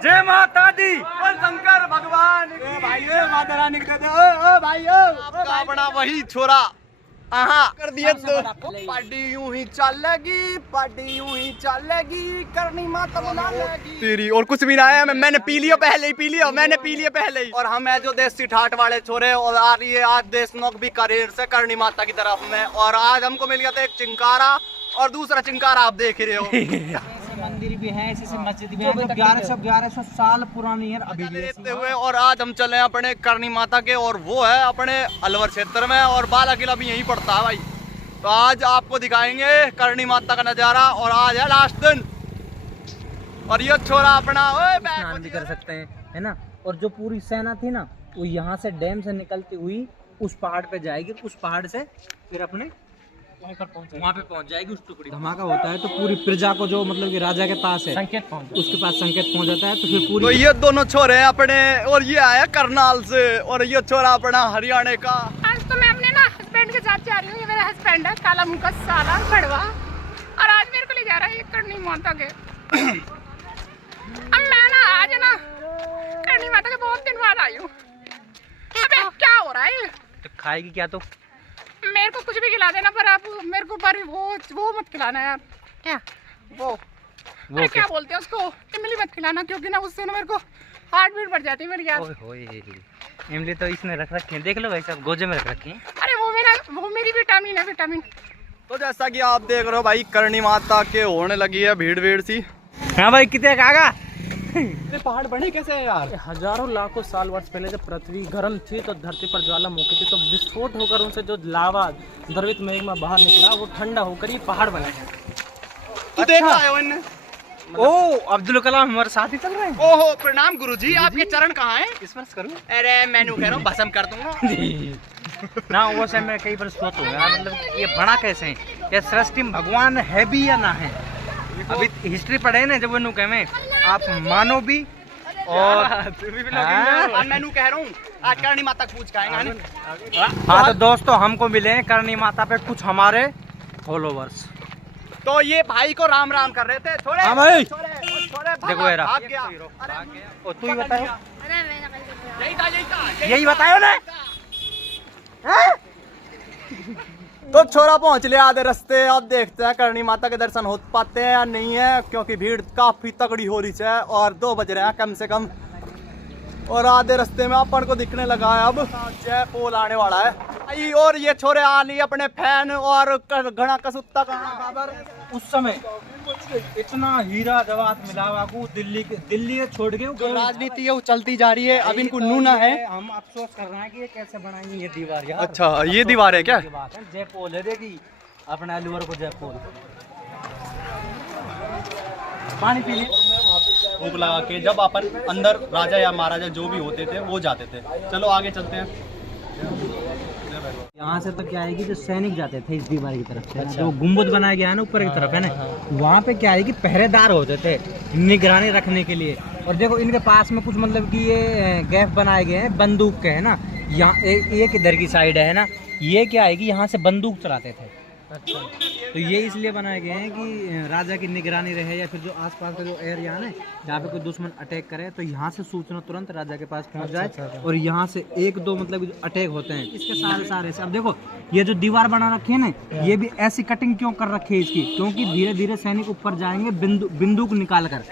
जय माता दी। और शंकर भगवान भाई माता रानी के दो भाई आपका बड़ा वही छोरा कर दिया तो पार्टी यूं ही चलेगी, पार्टी यूं ही चलेगी, करनी माता बुला लेगी तेरी। और कुछ भी ना है, मैंने पी लिया पहले ही, पी लिया मैंने, पी लिया पहले ही। और हम है जो देसी ठाट वाले छोरे, और आ रही है आज देश नौक भी करेर से करनी माता की तरफ में। और आज हमको मिल गया था एक चिंकारा, और दूसरा चिंकारा आप देख रहे हो। मंदिर भी है, इसी मस्जिद भी है, 1100 साल पुरानी है अभी देखते हुए। और आज हम चले अपने करनी माता के, और वो है अपने अलवर क्षेत्र में, और बाला किला भी यहीं पड़ता है भाई। तो आज आपको दिखाएंगे करनी माता का नजारा। और आज है लास्ट दिन, और ये छोरा अपना स्नान भी कर सकते हैं, है ना। और जो पूरी सेना थी ना, वो यहाँ से डैम से निकलती हुई उस पहाड़ पे जाएगी, उस पहाड़ से फिर अपने वहाँ पे पहुँच जाएगी। उस टुकड़ी धमाका होता है तो पूरी प्रजा को, जो मतलब कि राजा के पास है संकेत, उसके पास संकेत पहुँच जाता है। तो फिर पूरी तो ये दोनों छोरे हैं अपने, और ये आया करनाल से, और ये छोरा अपना हरियाणा का। आज तो मैं अपने ना हस्बैंड के साथ जा रही हूँ। ये मेरा हस्बैंड है, काला मुंह का साला भड़वा, और आज मेरे को ले जा रहा है ये करनी माता के। अब मैं ना आज ना करनी माता के बहुत दिन बाद आई हूँ। अबे क्या हो रहा है? तो खाएगी क्या? तो मेरे को कुछ भी खिला देना, पर आप मेरे को पर वो मत खिलाना यार। क्या वो अरे क्या बोलते हैं उसको, इमली मत खिलाना, क्योंकि ना उससे ना मेरे को हार्ट बीट बढ़ जाती है मेरी यार। इमली तो इसने रख रखी है, देख लो भाई साहब, गोजे में रख रखी है। अरे वो मेरी विटामिन है, विटामिन। तो जैसा कि आप देख रहे हो भाई, करनी माता के होने लगी है भीड़ सी। हाँ भाई, कितने कागा पहाड़ बने कैसे है यार? हजारों लाखों साल वर्ष पहले जब पृथ्वी गर्म थी तो धरती पर ज्वालामुखी थी, तो विस्फोट होकर उनसे जो लावा द्रवित मेघमा बाहर निकला, वो ठंडा होकर ये पहाड़ बने हैं। तू देख रहा है इन्हें? ओ अब्दुल कलाम हमारे साथ ही चल रहे हैं। ओहो प्रणाम गुरुजी, आपके चरण कहाँ हैं? स्पर्श करूं? अरे मैंने कह रहा हूँ भस्म कर दूंगा ना वो से मैं कई बार सोच हूँ मतलब ये बना कैसे है, ये सृष्टि में भगवान है भी या ना है। अभी हिस्ट्री पढ़े ना, जब वो कहे आप मानो भी, और मैं कह रहा हूँ आज करनी माता पूछ का आएंगे। हाँ तो दोस्तों, हमको मिले हैं करनी माता पे कुछ हमारे फॉलोवर्स। तो ये भाई को राम राम कर रहे थे थोड़े। हाँ भाई, देखो भाग गया। और तू ही बताओ, यही यही बताओ ना। तो छोरा पहुंच लिया आधे रास्ते। अब देखते हैं करनी माता के दर्शन हो पाते हैं या नहीं है, क्योंकि भीड़ काफी तगड़ी हो रही है, और 2 बज रहे हैं कम से कम। और आधे रास्ते में अपन को दिखने लगा है अब जय पोल आने वाला है। और ये छोरे आ लिए अपने फैन, और घना कसुत्ता का उस समय इतना हीरा जवाहरात मिला बाबू, दिल्ली छोड़ के जो राजनीति है वो चलती जा रही है। अब इनको नूना है, हम अफसोस कर रहे हैं कि ये कैसे बनाएंगे ये दीवार यार। अच्छा ये दीवार है क्या? जय पोल है, देखी अपने अलवर को जय पोल। पानी पी भूख लगा के जब अपन अंदर राजा या महाराजा जो भी होते थे वो जाते थे। चलो आगे चलते हैं। यहाँ से तो क्या है कि जो सैनिक जाते थे इस दीवार की तरफ से, जो गुम्बद बनाया गया है ना ऊपर की तरफ है ना, वहाँ पे क्या है कि पहरेदार होते थे निगरानी रखने के लिए। और देखो इनके पास में कुछ मतलब कि ये गैफ बनाए गए हैं बंदूक के, है ना। यहाँ एक इधर की साइड है ना, ये क्या है कि यहाँ से बंदूक चलाते थे। अच्छा, तो ये इसलिए बनाए गए हैं कि राजा की निगरानी रहे, या फिर जो आसपास का जो एरिया है ना, जहाँ पे कोई दुश्मन अटैक करे तो यहाँ से सूचना तुरंत राजा के पास पहुँच जाए। और यहाँ से 1-2 मतलब जो अटैक होते हैं इसके सारे से। अब देखो ये जो दीवार बना रखी है ना, ये भी ऐसी कटिंग क्यों कर रखी है इसकी, क्योंकि धीरे धीरे सैनिक ऊपर जाएंगे, बंदूक निकाल कर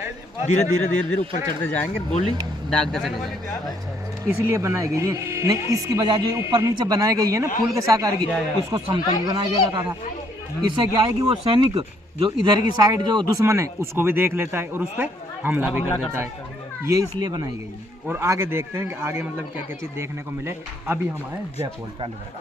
धीरे धीरे ऊपर चढ़ते जाएंगे, गोली दागते चले जाएंगे, इसलिए बनाई गई है। नहीं इसकी बजाय जो ऊपर नीचे बनाई गई है ना फूल के साकार की, उसको समतल भी बनाया जाता था। इससे क्या है कि वो सैनिक जो इधर की साइड जो दुश्मन है उसको भी देख लेता है और उस पर हमला भी कर देता है। ये इसलिए बनाई गई है। और आगे देखते हैं कि आगे मतलब क्या क्या चीज देखने को मिले। अभी हमारे जयपुर चालू है।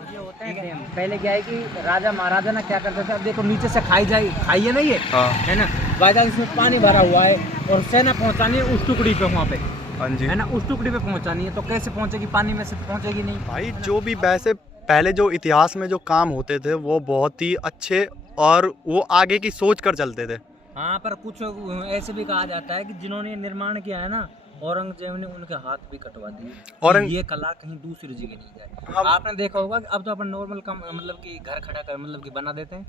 पहले क्या है कि राजा महाराजा ना क्या करते थे, अब देखो नीचे से खाई है ना ये, है ना, बाजार इसमें पानी भरा हुआ है और सेना पहुंचानी है उस टुकड़ी पे, वहाँ पे है ना, उस टुकड़ी पे पहुंचानी है। तो कैसे पहुंचेगी, पानी में से पहुंचेगी नहीं भाई। जो भी वैसे पहले जो इतिहास में जो काम होते थे वो बहुत ही अच्छे और वो आगे की सोच कर चलते थे। हाँ, पर कुछ ऐसे भी कहा जाता है कि जिन्होंने निर्माण किया है ना औरंगजेब ने उनके हाथ भी कटवा दिए। औरंग- ये कला कहीं दूसरी जगह नहीं जाए। हम- आपने देखा होगा कि अब तो अपन नॉर्मल काम मतलब कि घर खड़ा कर मतलब कि बना देते हैं,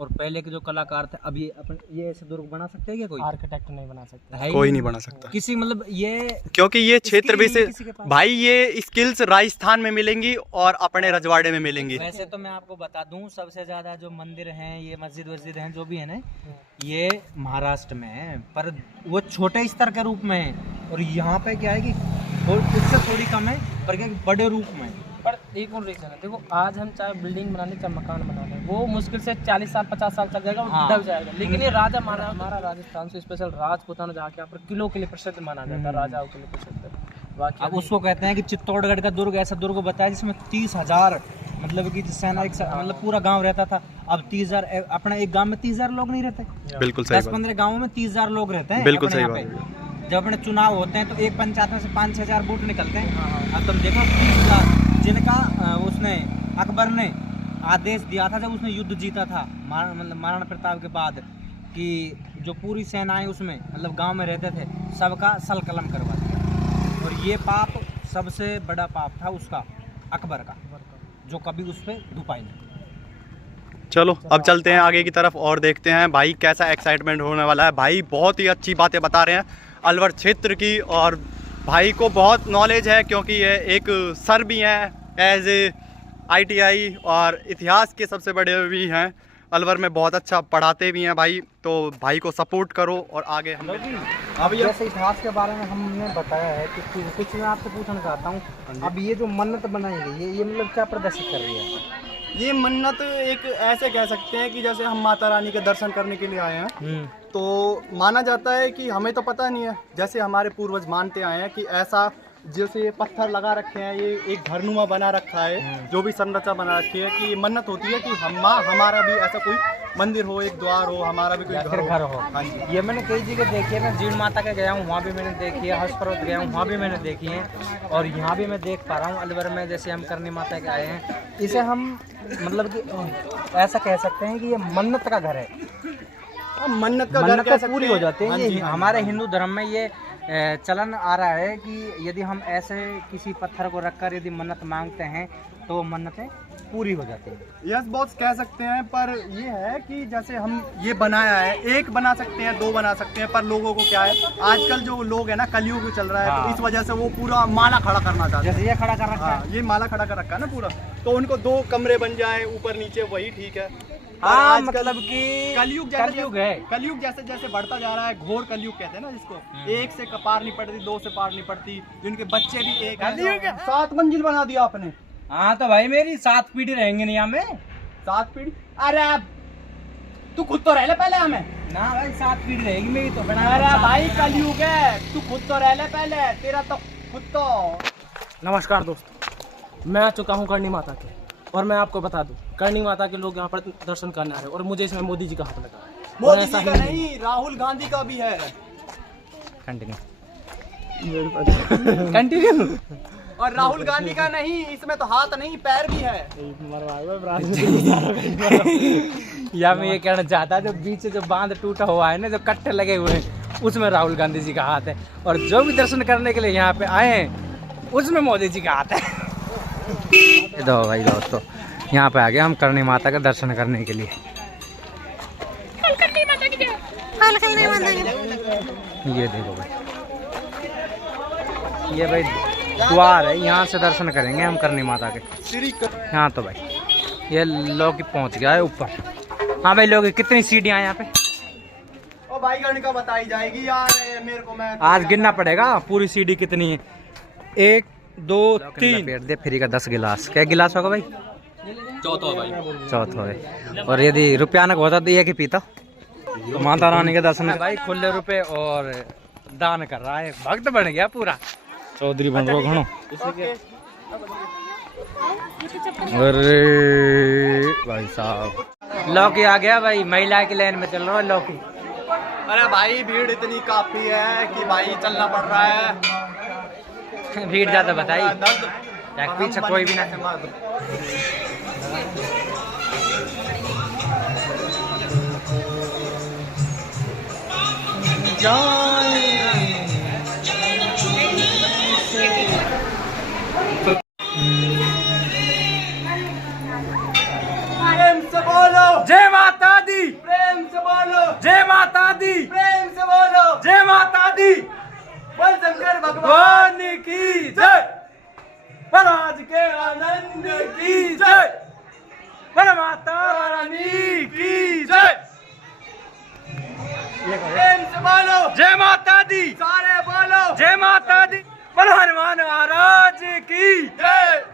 और पहले के जो कलाकार थे अब ये अपन ये ऐसे दुर्ग बना सकते हैं क्या? कोई आर्किटेक्ट नहीं बना सकता। है ही कोई नहीं बना सकता, किसी मतलब ये क्योंकि ये क्षेत्र स्किल भी नहीं से किसी के पास। भाई ये स्किल्स राजस्थान में मिलेंगी और अपने रजवाड़े में मिलेंगी। वैसे तो मैं आपको बता दूं सबसे ज्यादा जो मंदिर हैं, ये मस्जिद वस्जिद हैं जो भी है ना, ये महाराष्ट्र में है, पर वो छोटे स्तर के रूप में है, और यहाँ पे क्या है कि उससे थोड़ी कम है, पर क्या है कि बड़े रूप में है। पर एक और रीजन है, देखो आज हम चाहे बिल्डिंग बना लें चाहे मकान बना लें, वो मुश्किल से 40 साल 50 साल चल जाएगा, हाँ। दब जाएगा। लेकिन ये राजा हमारा राजस्थान से स्पेशल राजपूताना जहाँ के यहाँ पर किलों के लिए प्रसिद्ध माना जाता है, राजाओं के लिए प्रसिद्ध। अब उसको कहते हैं कि चित्तौड़गढ़ का दुर्ग ऐसा दुर्ग बताया जिसमें 30,000 मतलब कि सेना एक मतलब पूरा गांव रहता था। अब 30,000 अपना एक गांव में 30,000 लोग नहीं रहते, बिल्कुल सही बात, 10-15 गांवों में 30,000 लोग रहते हैं। बिल्कुल अपने सही यहाँ बात। पे जब अपने चुनाव होते हैं तो एक पंचायत में से 5-6 हजार वोट निकलते हैं। अब तुम देखो 30,000 जिनका उसने अकबर ने आदेश दिया था जब उसने युद्ध जीता था मतलब महाराणा प्रताप के बाद, कि जो पूरी सेनाएं उसमें मतलब गांव में रहते थे सबका सल कलम करवा दिया, और ये पाप सबसे बड़ा पाप था उसका अकबर का, जो कभी उस पर दुपाई नहीं। चलो अब चलते हैं आगे की तरफ और देखते हैं भाई कैसा एक्साइटमेंट होने वाला है। भाई बहुत ही अच्छी बातें बता रहे हैं अलवर क्षेत्र की, और भाई को बहुत नॉलेज है क्योंकि ये एक सर भी हैं एज ए ITI और इतिहास के सबसे बड़े भी हैं अलवर में, बहुत अच्छा पढ़ाते भी हैं भाई। तो भाई को सपोर्ट करो और आगे हम अब जैसे इतिहास के बारे में हमने बताया है कि कुछ मैं आपसे पूछना चाहता हूँ। अब ये जो मन्नत बनाई गई है ये मतलब क्या प्रदर्शित कर रही है? ये मन्नत एक ऐसे कह सकते हैं कि जैसे हम माता रानी के दर्शन करने के लिए आए हैं, तो माना जाता है कि हमें तो पता नहीं है, जैसे हमारे पूर्वज मानते आए हैं कि ऐसा जैसे ये पत्थर लगा रखे हैं, ये एक घरनुमा बना रखा है, जो भी संरचना बना रखी है कि मन्नत होती है कि हमारा भी ऐसा कोई मंदिर हो, एक द्वार हो, हमारा भी कोई घर हो। हाँ जी, ये मैंने कई जगह देखी है। मैं जीण माता के गया हूँ, वहाँ भी मैंने देखी है, हर्ष पर्वत गया हूँ, वहाँ भी मैंने देखी है, और यहाँ भी मैं देख पा रहा हूँ अलवर में जैसे हम करनी माता के आए हैं। इसे हम मतलब कि ऐसा कह सकते हैं कि ये मन्नत का घर है, मन्नत का घर मन्नत कह सकते पूरी हो जाती है। हाँ ये जी, हाँ जी। हमारे हिंदू धर्म में ये चलन आ रहा है कि यदि हम ऐसे किसी पत्थर को रखकर यदि मन्नत मांगते हैं तो मन्नतें पूरी हो जाती है। यस बॉस कह सकते हैं, पर ये है कि जैसे हम ये बनाया है, एक बना सकते हैं, दो बना सकते हैं, पर लोगों को क्या है आजकल जो लोग है ना कलयुग चल रहा है, हाँ। तो इस वजह से वो पूरा माला खड़ा करना चाहते हैं। जैसे ये खड़ा कर रखा हाँ, है, ये माला खड़ा कर रखा है ना पूरा, तो उनको 2 कमरे बन जाए ऊपर नीचे वही ठीक है। हाँ आजकल मतलब कि कलयुग कलयुग है। कलयुग जैसे जैसे बढ़ता जा रहा है, घोर कलयुग कहते हैं ना जिसको, एक से पार नहीं पड़ती, 2 से पार नहीं पड़ती, जिनके बच्चे भी एक हैं। 7 मंजिल बना दिया आपने। हाँ तो भाई मेरी 7 पीढ़ी रहेंगे नहीं हमें। 7 पीढ़ी? अरे तू खुद तो रह ले पहले हमें ना भाई 7 पीढ़ी रहेगी मेरी तो बना। अरे भाई कलयुग है, तू खुद तो रह ले पहले, तेरा तो खुद तो। नमस्कार दोस्तों, मैं आ चुका हूँ करनी माता के, और मैं आपको बता दूं करनी माता के लोग यहाँ पर दर्शन करने आ रहे हैं, और मुझे इसमें मोदी जी का हाथ लगा है। मोदी जी का नहीं, राहुल गांधी का भी है। कंटिन्यू। और राहुल गांधी का नहीं, इसमें तो हाथ नहीं पैर भी है। या मैं ये कहना चाहता जो बीच से जो बांध टूटा हुआ है ना, जो कट्टे लगे हुए हैं, उसमें राहुल गांधी जी का हाथ है, और जो भी दर्शन करने के लिए यहाँ पे आए हैं उसमें मोदी जी का हाथ है। दो भाई दोस्तों, यहाँ पे आ गए हम करनी माता का दर्शन करने के लिए। ये देखो भाई, ये भाई द्वार है, यहाँ से दर्शन करेंगे हम करनी माता के। यहाँ तो भाई ये लोग पहुँच गया है ऊपर। हाँ भाई लोग कितनी सीढ़ियाँ हैं यहाँ पे? ओ भाई गणिका बताई जाएगी यार, मेरे को मैं आज गिनना पड़ेगा पूरी सीढ़ी कितनी है। 1 2 3 पेट दे फ्री का 10 गिलास। क्या गिलास होगा भाई? चौथा है। और यदि रुपया न होता तो ये कि पीता। तो माता रानी के दर्शन भाई खुले रुपए और दान कर रहा है, भक्त बन गया पूरा। चौधरी बन रहा घणो। अरे भाई साहब लौकी आ गया भाई, महिला की लाइन में चल रहा है लौकी। अरे भाई भीड़ इतनी काफी है कि भाई चलना पड़ रहा है। भीड़ ज्यादा बताई, दर्द पीछे कोई भी ना। बोल शंकर भगवान की जय, महाराज के आनंद की जय, माता रानी की जय। प्रेम से बोलो जय माता दी, सारे बोलो जय माता दी। बोलो हनुमान महाराज की जय,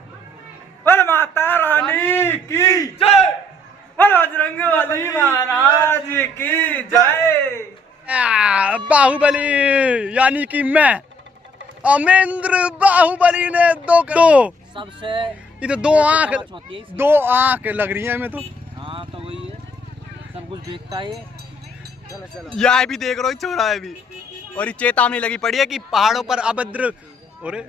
बोलो माता रानी की जय। बोलो बजरंग बली महाराज की जय। बाहुबली यानी कि मैं अमेंद्र बाहुबली ने दो सबसे ये तो दो आंख लग रही है हमें तो। हाँ तो वही है, सब कुछ देखता है ये। चलो चलो, यह भी देख रहा हूँ छोरा है भी, और ये चेतावनी लगी पड़ी है कि पहाड़ों पर अभद्र। अरे